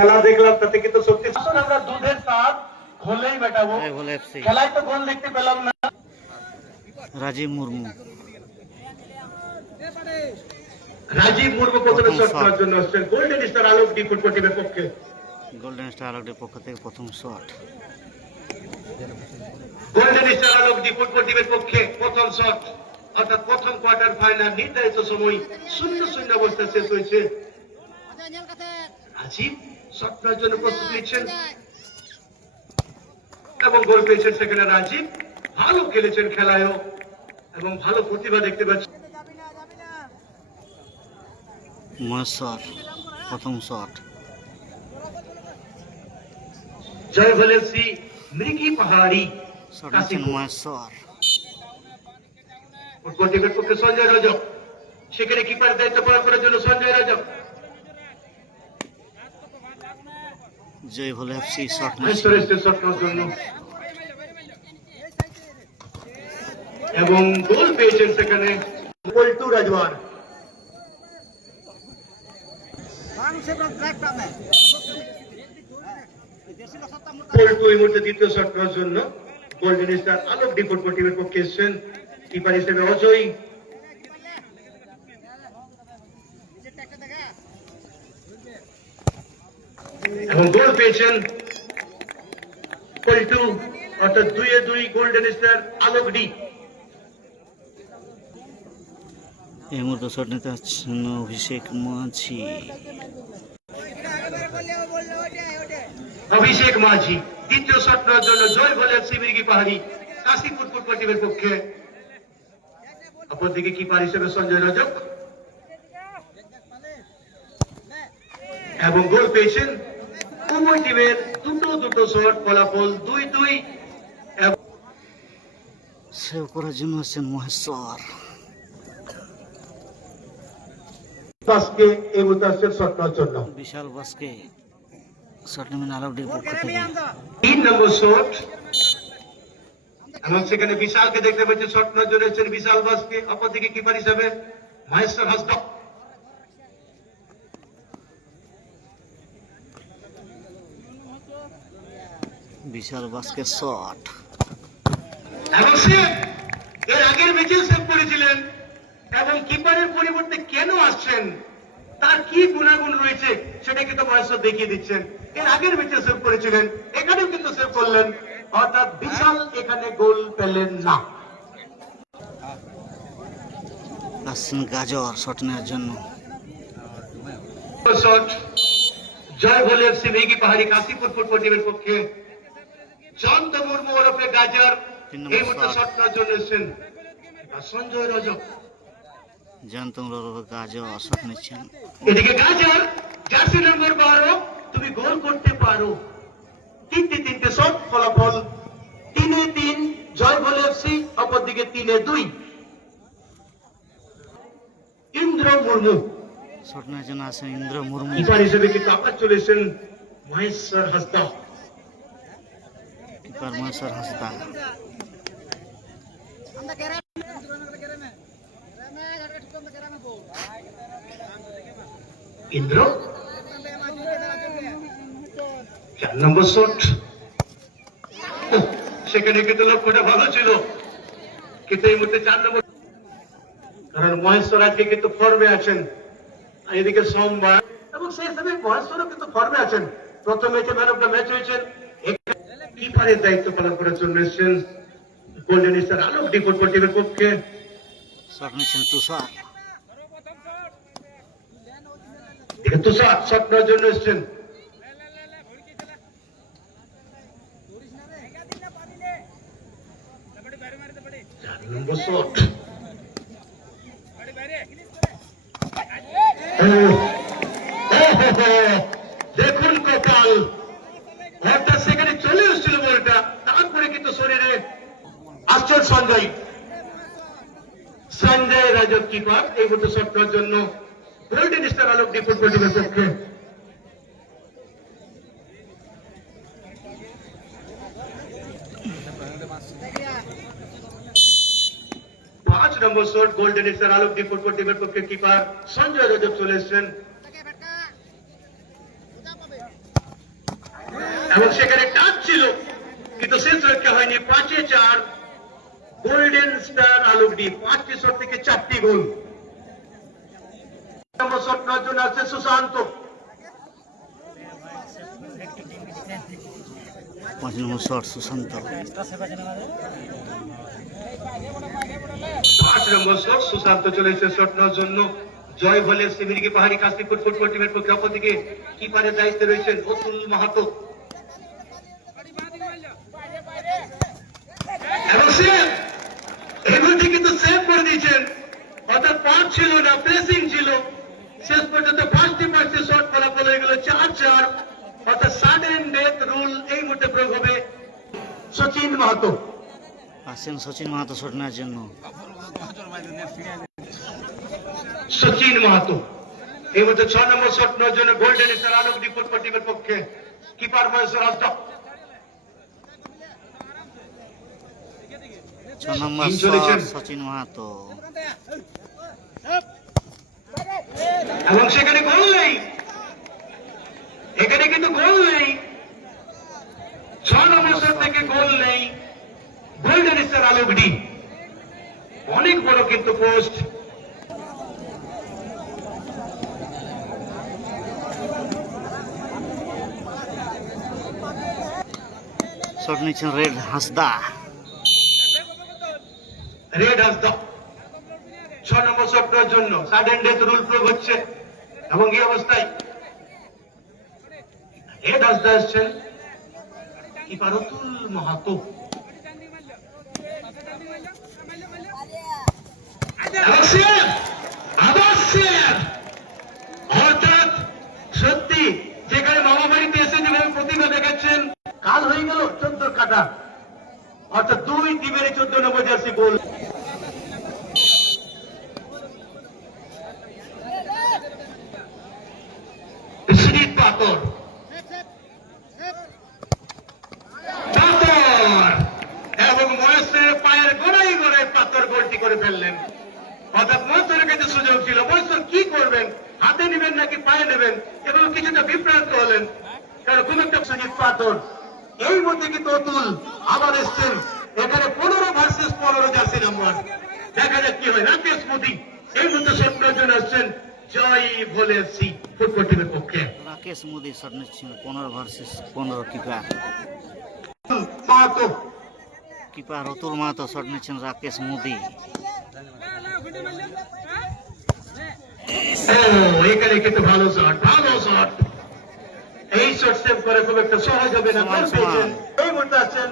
খেলা দেখলাম তাতে কিন্তু সত্যি আমরা দুধের স্বাদ ঘোলেই মেটাবো। খেলায় তো গোল দেখতে পেলাম না। রাজীব মুর্মু প্রথমে শট করার জন্য আসছেন গোল্ডেন স্টার আলোক ডি ফুটবল টিমের পক্ষে। গোল্ডেন স্টার আলোকের পক্ষ থেকে প্রথম শট। গোল্ডেন স্টার আলোক ডি ফুটবল টিমের পক্ষে প্রথম শট, অর্থাৎ প্রথম কোয়ার্টার ফাইনাল নির্ধারিত সময় 0-0 অবস্থা শেষ হয়েছে। রাজীব শট করার জন্য প্রস্তুত নিচ্ছেন এবং গোল পেয়েছেন সেখানে রাজীব। ভালো খেলেছেন খেলায়ও এবং ভালো প্রতিভা দেখতে পাচ্ছেন। মহেশ্বর প্রথম শট। জয় ভলেসি মৃগী পাহাড়ি শট নিচ্ছেন মহেশ্বর। ফুটবল টিমের পক্ষে সঞ্জয় রজক, সেখানে কিপার দায়িত্ব পালন করার জন্য সঞ্জয় রজক। জয় ভোলে এফসি শট জন্য এবং গোল পেয়েছেন সেখানে পল্টু রাজওয়ার। পল্টু এই মুহূর্তে দ্বিতীয় শট করার জন্য গোল্ডেন স্টার আলোক ডি ফুটবল টিমের পক্ষে এসেছেন কিপার হিসেবে অজয়। এবং গোল পেয়েছেন পল্টু, অর্থাৎ 2-2 গোল্ডেন স্টার আলোক ডি। এই মুহূর্তে শট নিতে যাচ্ছেন অভিষেক মাঝি। অভিষেক মাঝি দ্বিতীয় শট নেওয়ার জন্য জয় বলে এফসি মির্গি পাহাড়ি কাশীপুর ফুটবল টিমের পক্ষে। অপরদিকে কিপার হিসেবে সঞ্জয় রজক এবং গোল পেয়েছেন উভয় টিমের দুটো শট, ফলাফল 2-2। সেভ করার জন্য আছেন মহেশ্বর। বাসকে এই মুহূর্তে আসছেন শট নেওয়ার জন্য। বিশাল বাসকে শট নেবেন আলোকডির পক্ষ থেকে। 3 নম্বর শট এবং সেখানে বিশালকে দেখতে পাচ্ছেন শট নেওয়ার জন্য এসেছেন বিশাল বাসকে। অপরদিকে কিপার হিসেবে মহেশ্বর হাসদা। বিশাল বাসকে শট এবং সেভ এর আগের ম্যাচেও সেভ করেছিলেন এবং কিপারের পরিবর্তে কেন আসছেন, তার কি গুণাগুণ রয়েছে সেটা কিন্তু মহেশ্বর দেখিয়ে দিচ্ছেন। এর আগের ম্যাচে সেভ করেছিলেন, এখানেও কিন্তু সেভ করলেন, অর্থাৎ বিশাল এখানে গোল পেলেন না। আসছেন গাজর শট নেওয়ার জন্য। শট জয় ভোলে এফসি মেঘি পাহাড়ি কাশীপুর ফুটবল টিমের পক্ষে। জয়ন্ত মুর্মু ওরফে গাজর এই মুহূর্তে শট নেওয়ার জন্য এসেছেন সঞ্জয় রজক। জয়ন্ত মুর্মু গাজর শট নিচ্ছেন। এদিকে গাজর জার্সি নম্বর 12, তুমি গোল করতে পারো। তিনটে শট, ফলাফল 3-3 জয় ভোলে এফসি। অপরদিকে 3-2 ইন্দ্র মুর্মু শট নেওয়ার জন্য আছেন ইন্দ্র মুর্মু। কিপার হিসেবে কিন্তু আবার চলে এসেছেন মহেশ্বর হাসদা। কিপার মহেশ্বর হাসদা। ইন্দ্র 4 নম্বর শট, সেখানে কিন্তু লক্ষ্যটা ভালো ছিল, কিন্তু এই মুহূর্তে 4 নম্বর, কারণ মহেশ্বর আজকে কিন্তু ফর্মে আছেন। এদিকে সোমবার এবং সেই হিসাবে মহেশ্বরও কিন্তু ফর্মে আছেন। প্রথম ম্যাচে ম্যান অফ দ্য ম্যাচ হয়েছেন। কিপারের দায়িত্ব পালন করার জন্য এসেছেন গোল্ডেন স্টার আলোক ডি ফুটবল টিমের পক্ষে। শট নিচ্ছেন তুষার। তুষার শট নেওয়ার জন্য এসেছেন। 4 নম্বর শট, দেখুন কপাল, অর্থাৎ সেখানে চলে এসেছিল বলটা, তারপরে কিন্তু শরীরে আসছেন সঞ্জয় রাজক কিপার এই মুহূর্তে শট করার জন্য গোল্ডেন স্টার আলোক ডি ফুটবল টিমের পক্ষে। 5 নম্বর শট গোল্ডেন স্টার আলোক ডি ফুটবল টিমের পক্ষে কিপার সঞ্জয় রাজক চলে এসেছেন। এবং সেখানে টাচ ছিল কিন্তু শেষ রক্ষা হয়নি। 5-4 গোল্ডেন স্টার আলোকডি 5টি শট থেকে 4টি গোল। নম্বর শট নেওয়ার জন্য আছে সুশান্ত। 5 নম্বর শট সুশান্ত। 5 নম্বর শট সুশান্ত চলেছে শট নেওয়ার জন্য। জয় বলে শিবিরকে পাহাড়ি কাশীপুর ফুটবল টিমের পক্ষে। অপরদিকে কিপারের দায়িত্বে রয়েছেন অতুল মাহাতো। এবং সেভ, এগুলি কিন্তু সেভ করে দিয়েছেন। অর্থাৎ পাস ছিল না, প্রেসিং ছিল। শেষ পর্যন্ত 5টি শট ফলাফল হয়ে গেল 4-4। অর্থাৎ সাডেন ডেথ রুল এই মুহূর্তে প্রয়োগ হবে। সচিন মাহাতো আসছেন সচিন মাহাতো শট নেওয়ার জন্য। সচিন মাহাতো এই মুহূর্তে 6 নম্বর শট নেওয়ার জন্য গোল্ডেন স্টার আলোকডি ফুটবল টিমের পক্ষে। কিপার মহেশ্বর হাসদা। 6 নম্বর শট সচিন মাহাতো। এবং সেখানে গোল নেই, এখানে কিন্তু গোল নেই। 6 নম্বর শট থেকে গোল নেই। গোল্ডেন স্টার আলোকডি অনেক বড় কিন্তু পোস্ট। শট নিচ্ছেন রেড হাসদা। রেড হাসদা 6 নম্বর শটের জন্য সাডেন ডেথ রুল প্রয়োগ হচ্ছে। এবং এই অবস্থায় রেড হাসদা আসছেন কিপার অতুল মাহাতো। এবং সেভ, আবার সেভ। অর্থাৎ সত্যি যেখানে মামা বাড়িতে এসে যেভাবে প্রতিভা দেখাচ্ছেন, কাল হয়ে গেল 14 কাটা। অর্থাৎ 2 টিমের 14 নম্বর জার্সি গোল। পাথর এবং মহেশ্বরের পায়ের গোড়ায় গোড়ায় পাথর গোলটি করে ফেললেন। অর্থাৎ মহেশ্বরের কাছে সুযোগ ছিল। মহেশ্বর কি করবেন, হাতে নেবেন নাকি পায়ে নেবেন, এবং কিছুটা বিভ্রান্ত হলেন, কারণ খুব একটা সুযোগ পাথর। এই মধ্যে কিন্তু অতুল আবার এসছেন। এখানে 15 জার্সি নাম্বার। দেখা যাক কি হয়। রাকেশ মোদী এই মুহূর্তে শট নেওয়ার জন্য আসছেন জয় ভোলে এফসি ফুটবল টিমের পক্ষে। রাকেশ মোদী শট নিচ্ছেন 15 keeper Mahato. Keeper Atul Mahato shot নিচ্ছেন রাকেশ মোদী। এখানে কিন্তু ভালো শট, ভালো শট। এই শট সেভ করে খুব একটা সহজ হবে না। এই মুহূর্তে আছেন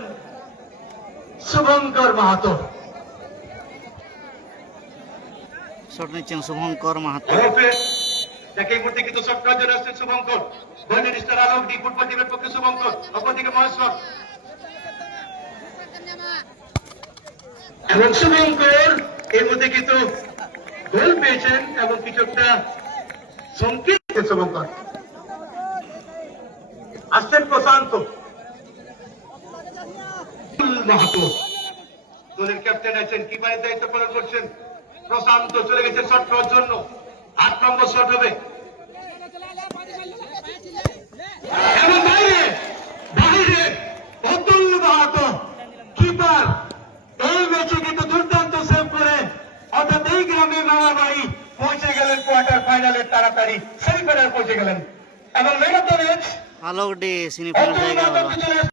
শুভঙ্কর মাহাতো। শট নিচ্ছেন শুভঙ্কর মাহাতো। দেখে এই মুহূর্তে কিন্তু শট করার জন্য আসছেন শুভঙ্কর। গোল্ডেন স্টার আলোকডি ফুটবল টিমের পক্ষে শুভঙ্কর। অপরদিকে মহেশ্বর এবং শুভঙ্কর এর মধ্যে কিন্তু গোল পেয়েছেন এবং কিছু একটা সংকেত। শুভঙ্কর আসছেন প্রশান্ত মাহাতো। দলের ক্যাপ্টেন আছেন, কিপারের দায়িত্ব পালন করছেন প্রশান্ত। চলে গেছে শট করার জন্য। 8 নম্বর শট হবে এবং বাইরে বাইরে অতুল মাহাতো কিপার এই ম্যাচে কিন্তু দুর্দান্ত সেভ করে। অর্থাৎ এই গ্রামে মামা বাড়ি পৌঁছে গেলেন কোয়ার্টার ফাইনালের তাড়াতাড়ি সেমিফাইনাল পৌঁছে গেলেন এবং ম্যান অফ দ্য ম্যাচ আলোকডি সেমিফাইনাল হয়ে গেল।